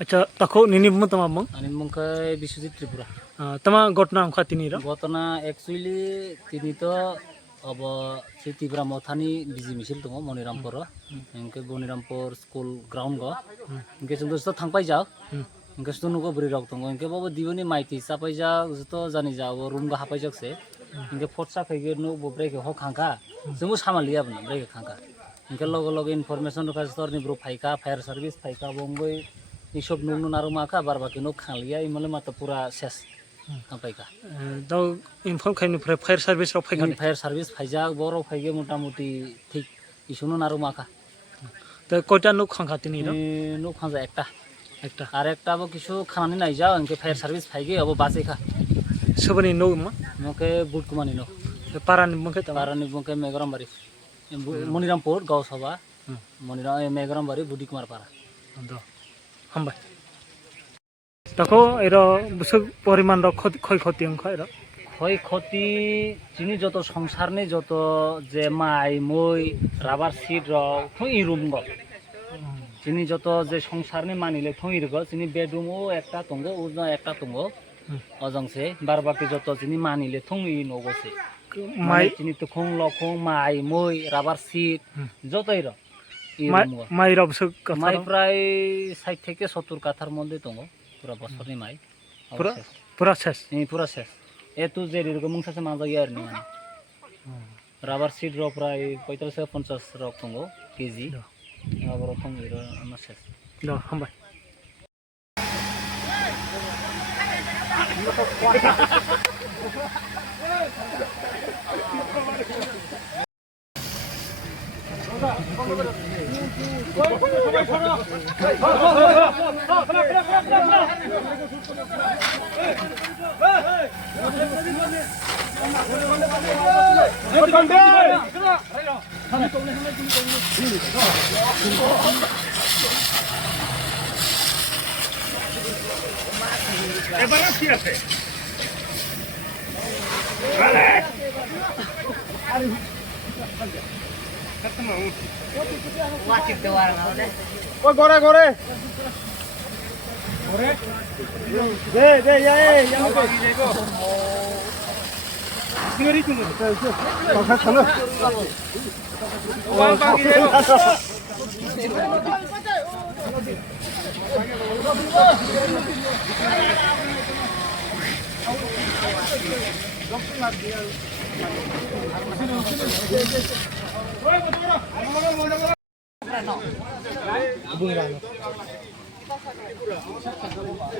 আচ্ছা তাকো নিনি বুম তোমা Mong Ani mungkai Biswajit Tripura. তোমা ঘটনা অংখা তিনি র Gotona actually tini to abo si Tripura mothani biji misil tongo Monirampur. Engke Monirampur school ground go. Engke sungguh to thangpai jau. Engke sudah nuko beri rok tongo. Engke bobo diwani maiti sapai jau. Sudah jani jau room go hapai jau se. Engke forsa kayak nu bobrek ho khangka. Sungguh sama lihat benar brek khangka. Engke logo information ro kastor ni bro phaika fire service phaika bongoi. Isop nunu naru maka bar baki nuk khalia imale mata pura ses tampaika দাও inform খাইনি fire service র ফাইখানে fire service ফাইজা বড় ফাইগে মোটামুটি ঠিক ইসুনো নারু মাকা তো কয়টা nook খাঙ্খা তিনি র nuk খাজা একটা একটা আর একটা আবার কিছু খানানি নাই যাও এনকে ফায়ার সার্ভিস ফাইগে আবার বাসে খা সবনি নো মা মকে বুট কুমানি নো পারানি মকে তারা পারানি মকে মেগরামবাড়ি মনিরামপুর গাঁও সভা মনিরাম মেগরামবাড়ি বুডি কুমার পাড়া দ হামবাই তাকো এর বুসুক পরিমাণ র ক্ষয় ক্ষতি অংখ এর ক্ষয়ক্ষতি চিনি যত সংসারনি যত যে মাই মই রাবার সিট র থই রুম গ চিনি যত যে সংসারনি মানিলে থই গ চিনি বেডরুম ও একটা তঙ্গ ও একটা তঙ্গ অজংসে বারবাকি যত চিনি মানিলে থই নগসে মাই চিনি তো খং লখং মাই মই রাবার সিট যতই র মাই র বুসুক মাই প্রায় 60 থেকে 70 কাঠার মধ্যে তঙ্গ পুরা বছরনি মাই পুরা শেষ পুরা শেষ এতো যে এরকম মুংসাসে মাজা ইয়ার নি মানে রাবার সিট র প্রায় 45 থেকে 50 রক তঙ্গ কেজি আবার রকম এর আমার শেষ দ হামবাই এবার কি আছে ঘরে ঘরে দে দে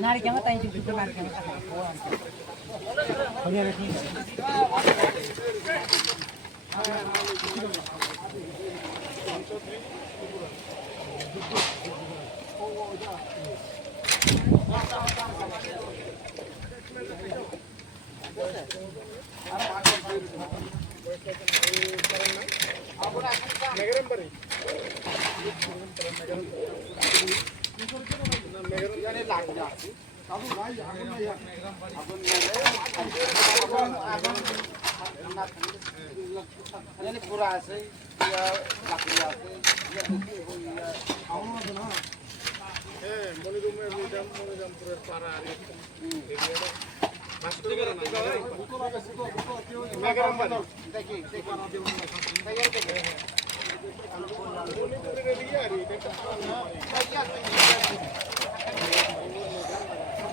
Nari jangan tanya juga nari jangan. পুরা আছে মনিরামপুরের পাড়া আর দেখি